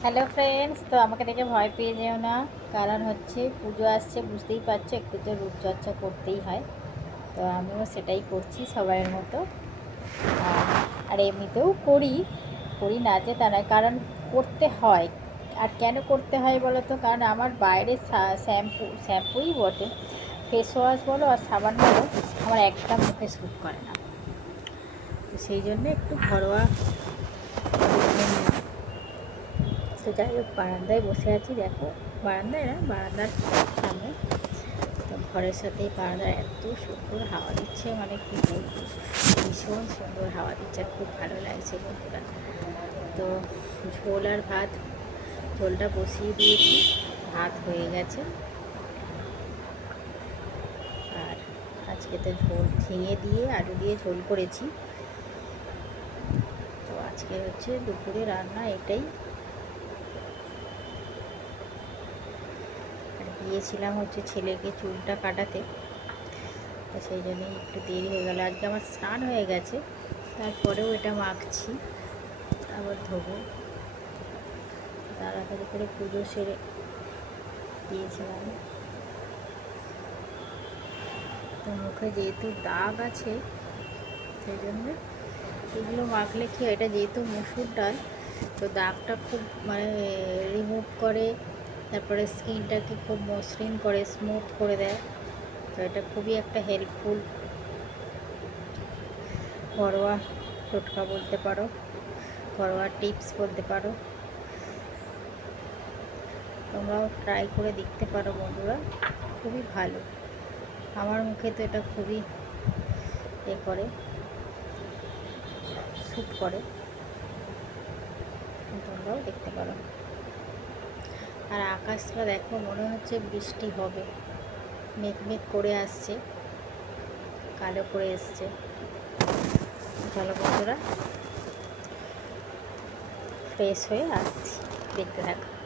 Hello friends তো আমাকে দেখে ভয় পেয়ে যেও না। কারণ হচ্ছে পুজো আসছে, বুঝতেই পারছ, একটু তো রূপচর্চা করতেই হয়। তো আমিও সেটাই করছি সবাইয়ের মতো। আর- আর এমনিতেও করি করি না যে তা নয়, কারণ করতে হয়। আর কেন করতে হয় বলো তো? কারণ আমার বাইরে শ্যাম্পু, শ্যাম্পুই বটে। ফেস ওয়াশ বলো আর সাবান বলো, আমার একটা মুখে স্যুট করে না। তো সেই জন্য একটু ঘরোয়া তো যাই হোক, বারান্দায় বসে আছি, দেখো। বারান্দায় না, বারান্দার সামনে। তো ঘরের সাথে বারান্দায় এত সুন্দর হাওয়া দিচ্ছে মানে কি বলব? ভীষণ সুন্দর হাওয়া দিচ্ছে, খুব ভালো লাগছে বন্ধুরা। তো ঝোল আর ভাত, ঝোলটা বসিয়ে দিয়েছি, ভাত হয়ে গেছে। আর আজকে তো ঝোল ঝিঙে দিয়ে আলু দিয়ে ঝোল করেছি। তো আজকে হচ্ছে দুপুরে রান্না এটাই আর গিয়েছিলাম হচ্ছে ছেলেকে চুলটা কাটাতে। তো সেই জন্যই একটু দেরি হয়ে গেল। আজকে আমার স্নান হয়ে গেছে। তারপরেও এটা মাখছি। আবার ধোবো। তাড়াতাড়ি করে পুজো সেরে দিয়েছিলাম তো মুখে যেহেতু দাগ আছে, সেই জন্য এগুলো মাখলে কি হয়? এটা যেহেতু মুসুর ডাল, তো দাগটা খুব মানে রিমুভ করে তারপরে স্কিনটাকে খুব মসৃণ করে স্মুথ করে দেয়। তো এটা খুবই একটা হেল্পফুল ঘরোয়া টোটকা বলতে পারো, ঘরোয়া টিপস বলতে পারো। তোমরাও ট্রাই করে দেখতে পারো বন্ধুরা, খুবই ভালো। আমার মুখে তো এটা খুবই এ করে শ্যুট করে। তোমরাও দেখতে পারো। আর আকাশটা দেখো, মনে হচ্ছে বৃষ্টি হবে। মেঘমেঘ মেঘ করে আসছে, কালো করে এসছে। চলো বন্ধুরা ফ্রেশ হয়ে আসছি। দেখতে থাকো।